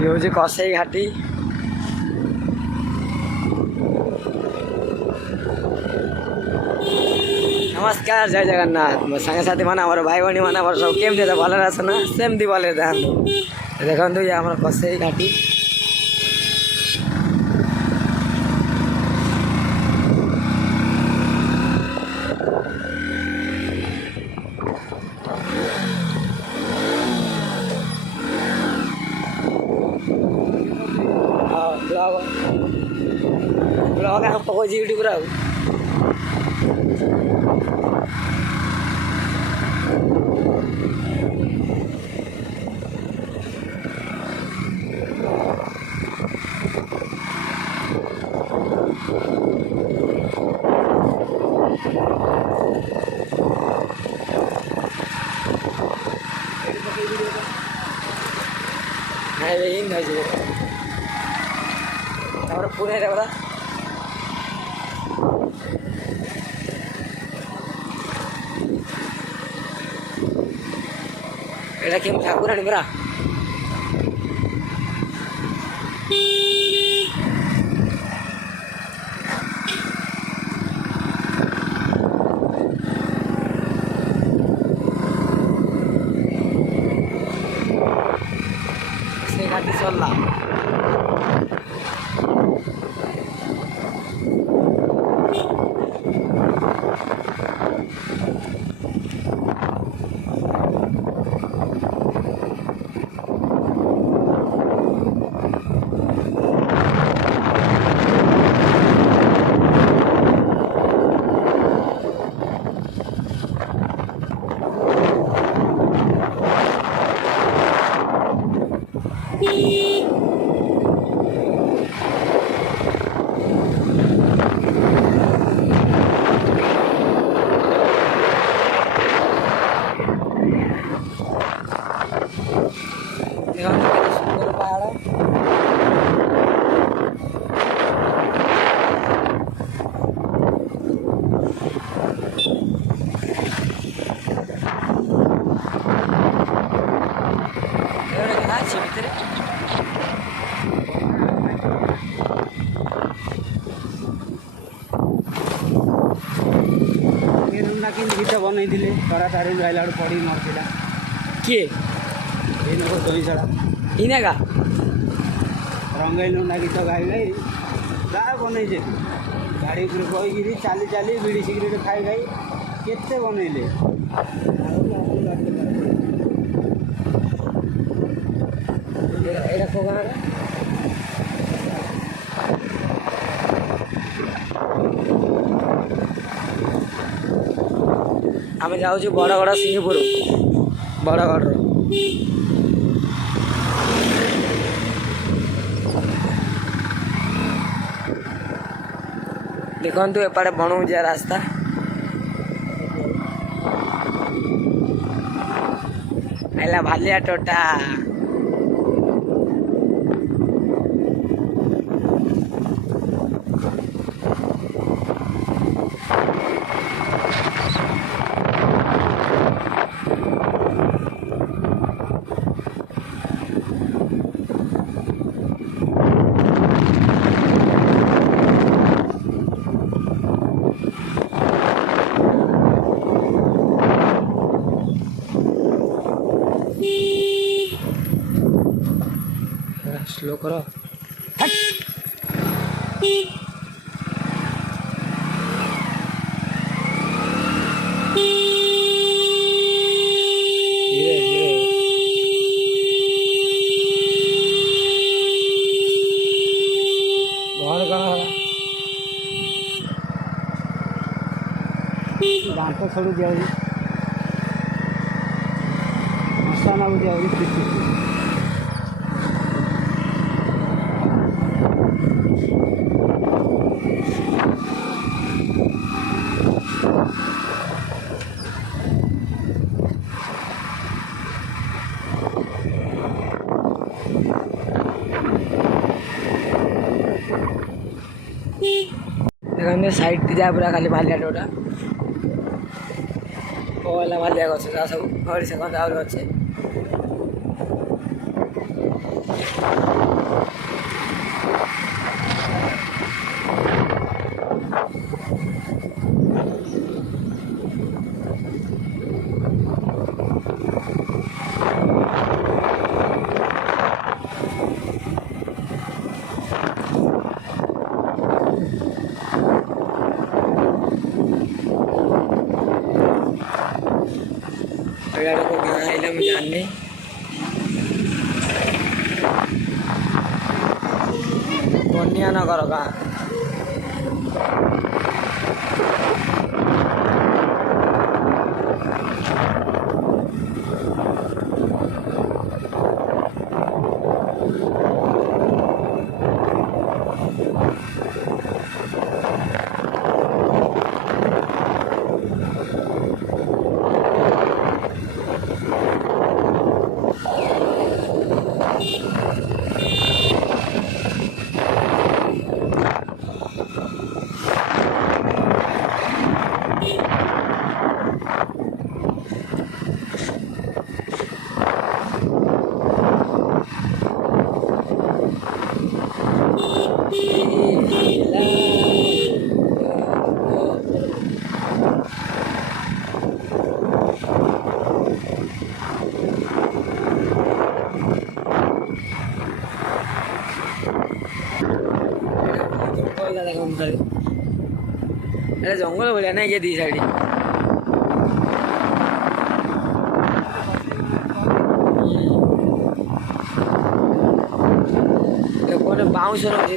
ये हूँ कसेई घाटी। नमस्कार, जय जगन्नाथ। मो सांगसाथी मैंने आम भाई भाई मैंने सब केमती भल आसना सेमती भले था। देखो ये आम कसेई घाटी। ब्लॉग आप पको यूट्यूब रे पुणे रे बड़ा एटा केम ठाकुराणी बरा से घाटी सरला। सुंदर पहाड़ गीत बनई तारा तारी आइला पड़ी मरला किए दही छड़ा इना का रंगैलु ना गीत गाई गाई गा बनई गाड़ी बहीकि चली चली बीड़ी सिगरेट खाई खाई केते बनइले को गाँव आम जाऊँ बड़गड़ सिंहपुर बड़गड़ देखु एपटे बणुजिया रास्ता आइला भालिया टोटा स्लो करो बांट छड़ू दिया मसाना दिया देखो साइड दिया पूरा खाली भालिया टोटा ओला भालिया गछ सब हरिशा गछ और अच्छे बनिया नगर गाँ। जंगल भाया ना ये दी साइड बाउंस रखी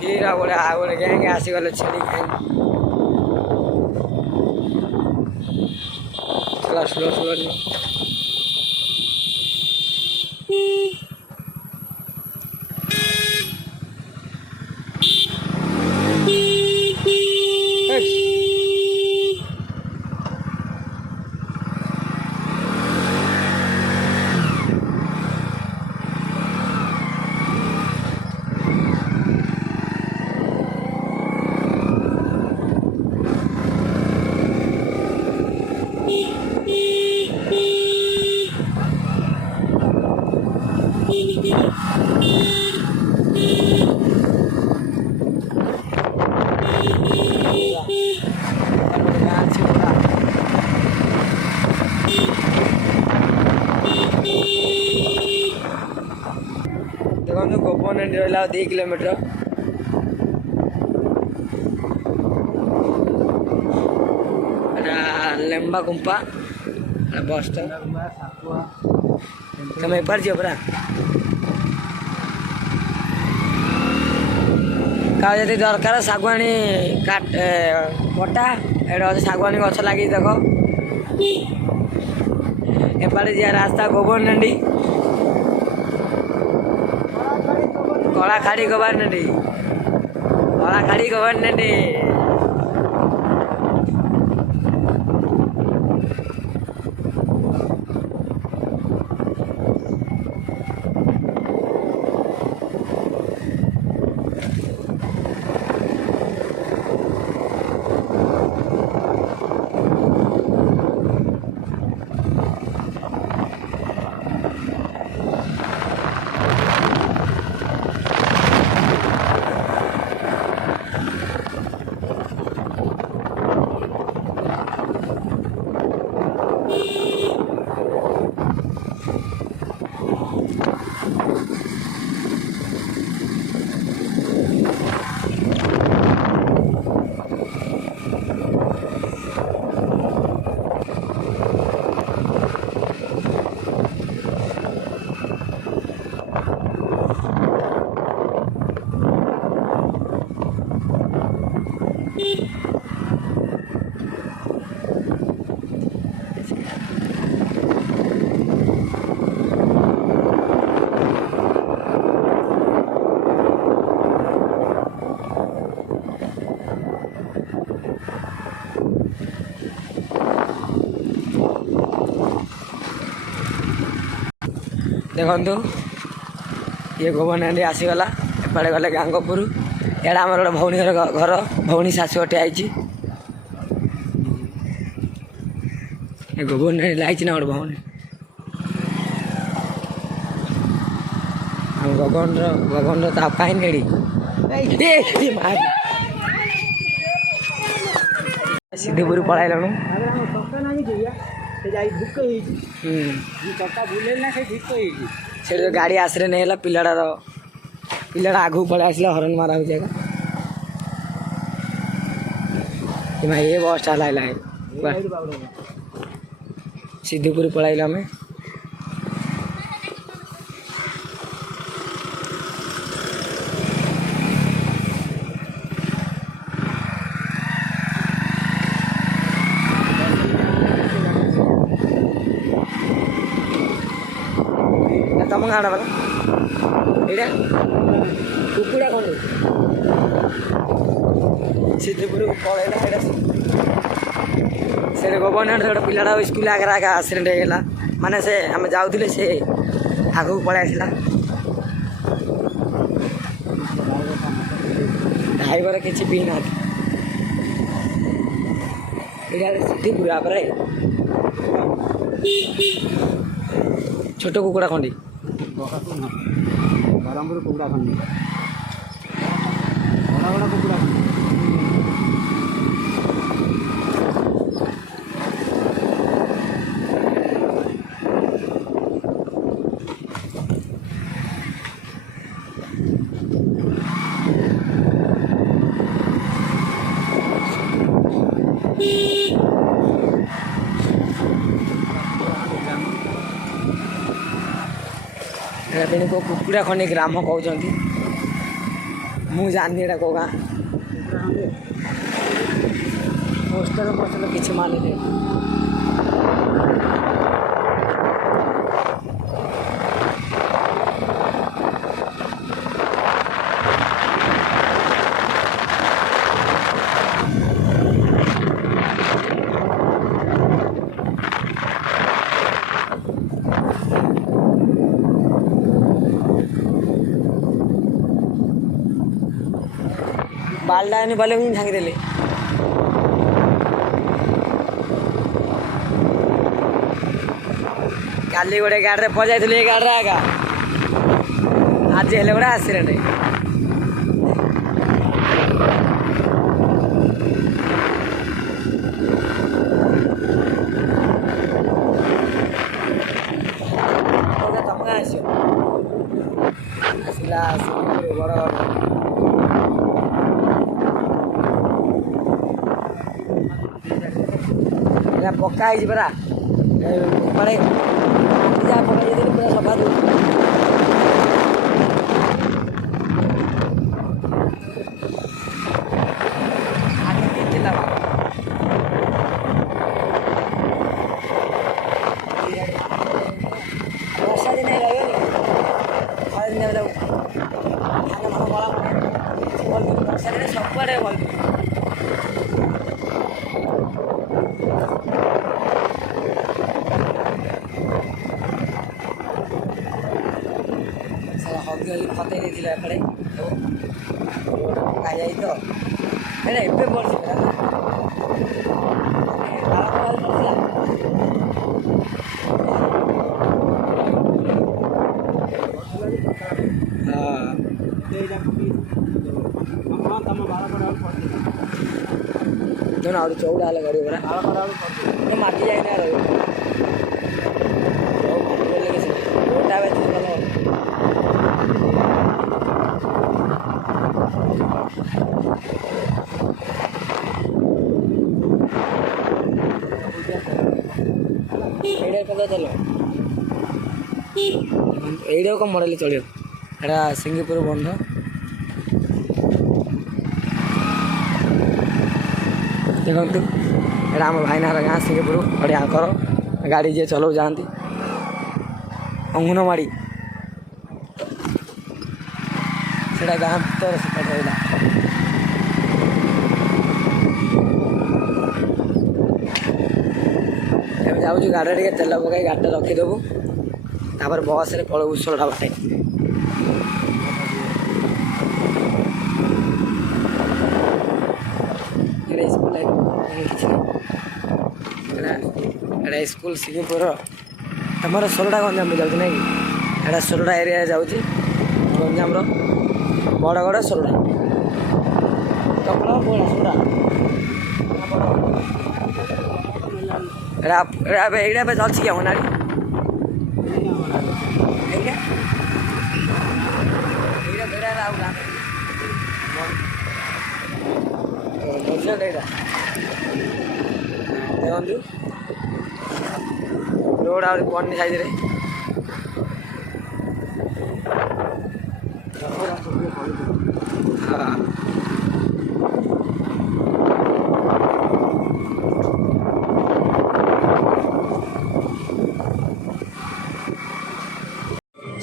फिर आगे गैंग आसीगले छेड़ी गैंग स्लो स्लो स्लो देखो गोपन रहा 2 किलोमीटर लंबा गुंपा बस तुम एपार जीव परा का जब दरकार शागुआनी काट कटा ये शागुआनी गछ लगी देख एपारे जा रास्ता गोबरनंडी कला खाड़ी गोबरनंडी कला खाड़ी गोबरनंडी देखु ये गोबरनंडी आसीगला एपटे गले गांगपुर एड़ा आम गोटे भौणी घर भौणी शाशु गोटे आई गोबरनंडी लाई ना गोटे भौणी गगन रही नेड़ी सिद्धपुर पलैलु ସେ ଯାଇ ଭୁକ ହେଇଛି ଚକା ବୁଲେଇଲି ନା ସେ ଭିକ ହେଇଛି ସେଠି ଯୋଉ ଗାଡ଼ି ଆସିରେ ନେଇ ହେଲା ପିଲାଟା ଆଗକୁ ପଳେଇ ଆସିଲା ହରନ୍ ମାରା ହେଉଛି ଆଜ୍ଞା ଭାଇ ଏ ବସ୍ଟା ଲାଗିଲା ସିଦ୍ଧିପୁର ପଳାଇଲୁ ଆମେ ତମ ଗାଁଟା ପରା ଏଇଟା କୁକୁଡ଼ା ଖଣ୍ଡେ ସିଦ୍ଧିପୁରକୁ ପଳେଇଲା ଏଇଟା ସେଠି ଗଭର୍ଣ୍ଣମେଣ୍ଟ ଗୋଟେ ପିଲାଟା ସ୍କୁଲ ଆଗରେ ଆକ୍ସିଡେଣ୍ଟ ହେଇଗଲା ମାନେ ସେ ଆମେ ଯାଉଥିଲେ ସେ ଆଗକୁ ପଳେଇ ଆସିଲା ଡ୍ରାଇଭର କିଛି ପିଇନାହାନ୍ତି ଏଇଟା ସିଦ୍ଧିପୁର ପରେ ଛୋଟ କୁକୁଡ଼ା ଖଣ୍ଡି ବ୍ରହ୍ମପୁର କୁକୁଡ଼ା ଖଣ୍ଡି ବଡ଼ ବଡ଼ କୁକୁଡ଼ା ଖଣ୍ଡି ଏଇଟା କୁକୁଡ଼ା ଖଣ୍ଡି ଗ୍ରାମ କହୁଛନ୍ତି ମୁଁ ଜାଣିନି ଏଇଟା କେଉଁ ଗାଁ ପୋଷ୍ଟର କିଛି ମାନିନି ବାଲ୍ଟା ବଲେ ମୁଁ ଭାଙ୍ଗିଦେଲି କାଲି ଗୋଟେ ଗାଡ଼ିରେ ପଜାଇଥିଲି ଏ ଗାଡ଼ିରେ ଆଗା ଆଜି ହେଲେ ଗୋଟେ ଆକ୍ସିଡେଣ୍ଟ ତମ ଗାଁ ଆସିବ ଆସିଲା ବଡ଼ ପକ୍କା ହେଇଛି ପରା ମାନେ ଯାହା ପକା ଯାଇଥିଲେ ପୁରା ସଫା ଥିଲା ବର୍ଷା ଦିନ ରହିବନି ଖରା ଦିନ ବର୍ଷା ଦିନେ ସବୁଆଡ଼େ ଭଲ ଫତେଇ ଦେଇଥିଲା ଏପଟେ ଖାଇଯାଇ ତ ଏଇଟା ଏବେ ପଡ଼ିଛି ଆହୁରି ଚଉଡ଼ା ହେଲେ ଗାଡ଼ି ପରା ମାଟି ଯାଇନା ରହିବ এইটাও কম মডেল চলিব এটা সিঙ্গিপুর বন্ধ দেখন্তু এটা আমার ভাইনার গাঁ সিঙ্গিপুর বড়িয়াঙ্কর গাড়ি যে চলাও যাতে অঙ্গনবাড়ি সেটা গাঁ ভিতর সেটা রহিলা ଏବେ ଯାଉଛୁ ଗାଡ଼ିରେ ଟିକେ ତେଲ ପକାଇ ଗାଡ଼ିଟା ରଖିଦେବୁ ତାପରେ ବସ୍ରେ ପଳେଇବୁ ଷୋଳଟା ବାଟେ ଏଇଟା ସ୍କୁଲ ସିଙ୍ଗିପୁର ଆମର ଷୋଳଟା ଗଞ୍ଜାମ ଯାଉଛି ନାଇଁ କି ଏଇଟା ଷୋଳଟା ଏରିଆ ଯାଉଛି ଗଞ୍ଜାମର ବଡ଼ଗଡ଼ ଷୋଳଟା ଏଇଟା ଏବେ ଅଛି କି ଅଙ୍ଗନାରୀ ଏଇଟା ଏଇଟା ବେଡ଼ା ଆଉ ଗାଁ ବୁଝିଲ ଏଇଟା ଦେଖନ୍ତୁ ରୋଡ଼ ଆହୁରି ପଡ଼ିନି ସାଇଜରେ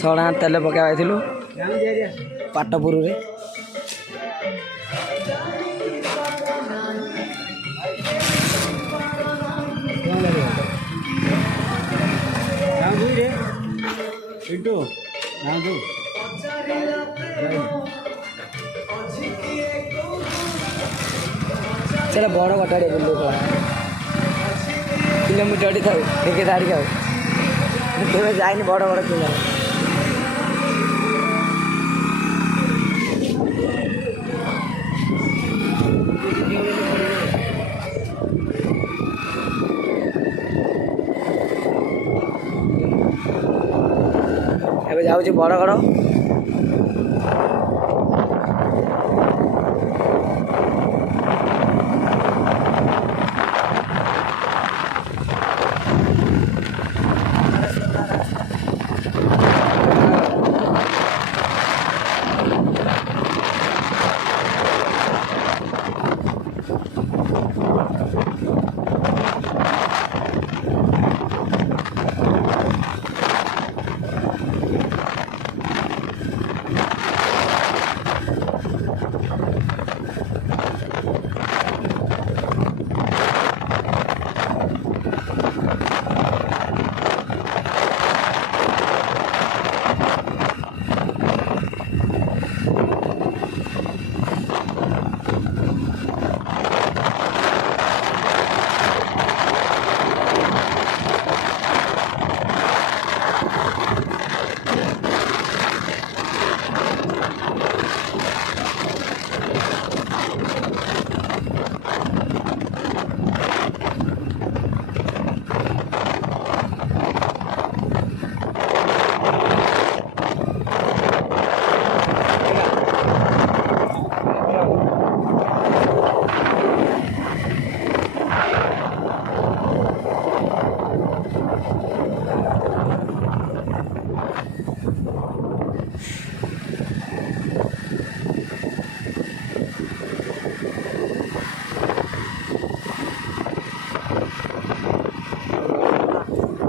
ଶହେ ଟଙ୍କା ତେଲ ପକାଇବା ଯାଇଥିଲୁ ପାଟପୁରରେ ସେଟା ବଡ଼ କଟାଡ଼ିଆ ବୁଲୁ କିଲୋମିଟରଟି ଥାଉ ଟିକେ ଛାଡ଼ିକି ଆଉ କେବେ ଯାଇନି ବଡ଼ ବଡ଼ କିଲୋ ଏବେ ଯାଉଛି ବରଗଡ଼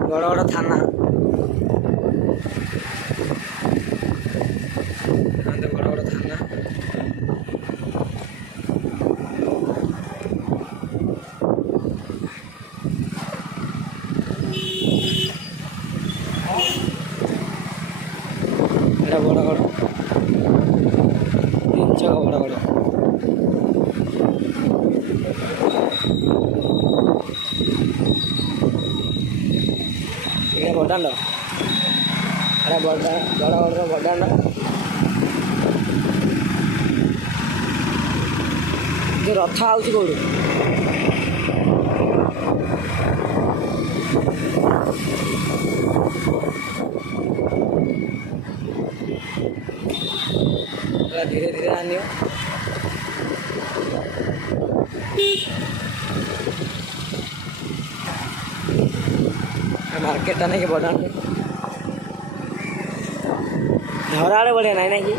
ବରଗଡ଼ ଥାନା ବରଗଡ଼ ଥାନା এটা বরগଡ଼ তিনচକ ବରଗଡ଼ এটা ବଡ଼ାଣ୍ଡ ଏଟା ବରଗଡ଼ର ବଡ଼ାଣ୍ଡ ଯେଉଁ ରଥ ଆଉଛି କେଉଁଠୁ ଧୀରେ ଧୀରେ ଆଣିବ ମାର୍କେଟଟା ନାଇଁ କି ବଡ଼ାଣ୍ଡ ଧରା ଆଡ଼େ ବଢ଼ିଆ ନାହିଁ ନାଇଁ କି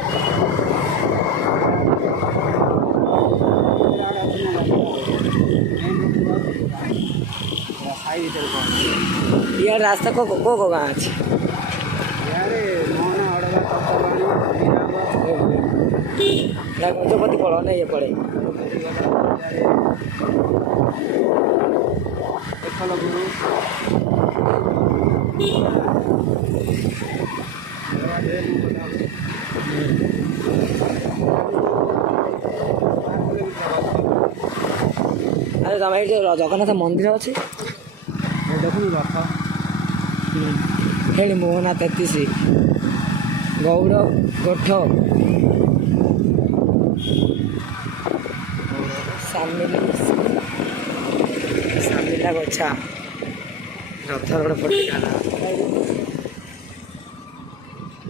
ଇଆଡ଼େ ରାସ୍ତା କେଉଁ ଗାଁ ଅଛି ଗଜପତି ପଳ ନା ଇଏ ପଡ଼େ ଆରେ ତମ ଏଇଠି ଯେଉଁ ଜଗନ୍ନାଥ ମନ୍ଦିର ଅଛି ଦେଖୁନୁ ରଥ ହେଣି ମୋହନା 33 ଗୌଡ଼ ଗୋଠ ସାମିଲା ଗଛା ରଥର ଗୋଟେ ଫଟୋ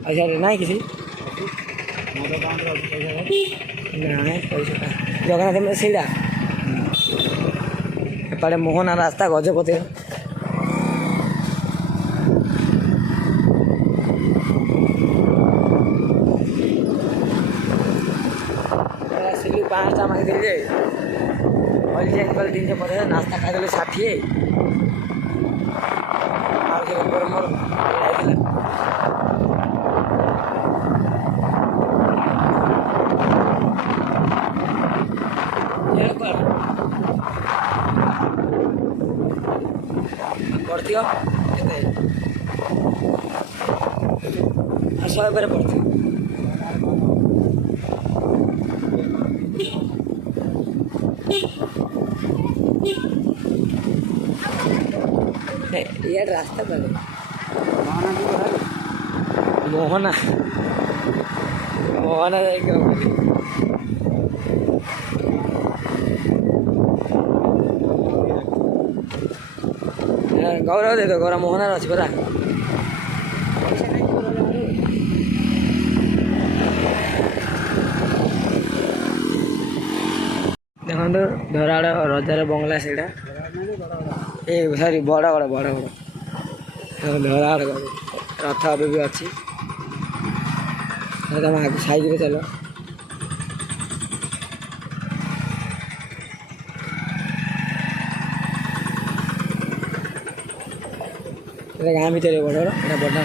ପଇସା ନାହିଁ କିଛି ନାଇଁ ପଇସାଟା ଜଗନ୍ନାଥ ମନ୍ଦିର ସେଇଟା ଏପଟେ ମୋହନା ରାସ୍ତା ଗଜପତି ଆସିଲି 5ଟା ମାଗିଦେଲି ଯେ ଅଏଲ୍ ଚେଞ୍ଜ କଲି 350 ନାସ୍ତା ଖାଇଦେଲି 60 ଆଉ ସେ ମୋର ଯାଇଥିଲା ପଡ଼ିଥିବ କେତେ 100 ଉପରେ ପଡ଼ିଥିବ ଇଆଡ଼େ ରାସ୍ତା ପାଖରେ ମୋହନା ଯାଇକି ଗୌରବ ଦେଇଦ ଗୌରବ ମୋହନାର ଅଛି ପରା ଦେଖନ୍ତୁ ଧରାଡ଼ ରଜାର ବଙ୍ଗଲା ସେଇଟା ଏ ସରି ବଡ଼ ଧରାଡ଼ ରଥ ଏବେ ବି ଅଛି ତମେ ସାଇକେଲ ଚାଲ এটা গাঁ ভিতরে বড় এটা বড় না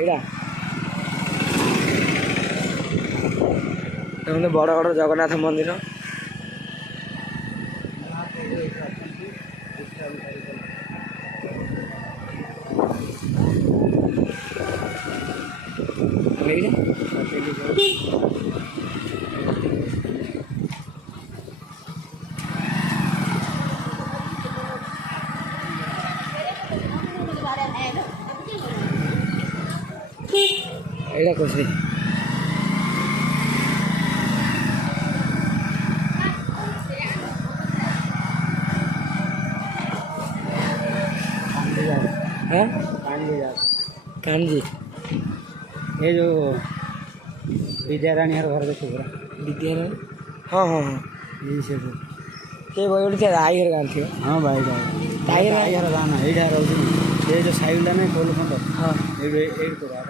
এটা দেখুন বড় বড় জগন্নাথ মন্দির এটা কোথায় हाँ कांजी ये जो विद्या रानी हर घर देखो विद्यारानी हाँ हाँ हाँ ये से ये भाई उड़ते आई हर गान थी हाँ भाई ताई हर गाना एडा रहउछि ये जो साइड ला नहीं बोल मत हाँ एड को बात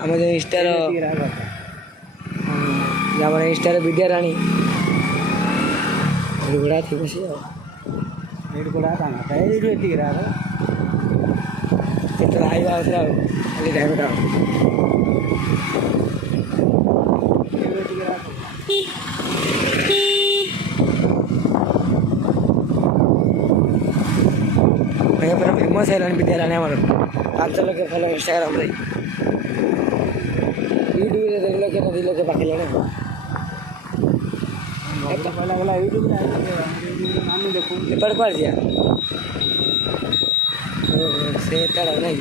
आम जो इंस्टार जब इंस्टार विद्यारानी गुड़ा थी बस एड को रात आना था एड एटी रात କେତେ ଆଇବା ଆସିଲା ଆଉ ଖାଲି ଡ୍ରାଇଭରଟା ଭାଇ ପୁରା ଫେମସ୍ ହେଇଗଲାଣି ବିଦ୍ୟାରାଣୀ ଆମର 5 ଲକ୍ଷ ଫଲୋ ଇନଷ୍ଟାଗ୍ରାମରେ ୟୁଟ୍ୟୁବରେ 2 ଲକ୍ଷ ନା 2 ଲକ୍ଷ ପାଖେଇଲାଣି पहला गला यूट्यूब में नाम देखो ଏପଟେ କୁଆଡ଼େ ଯିବା ସେ ତାର ନାଇଁ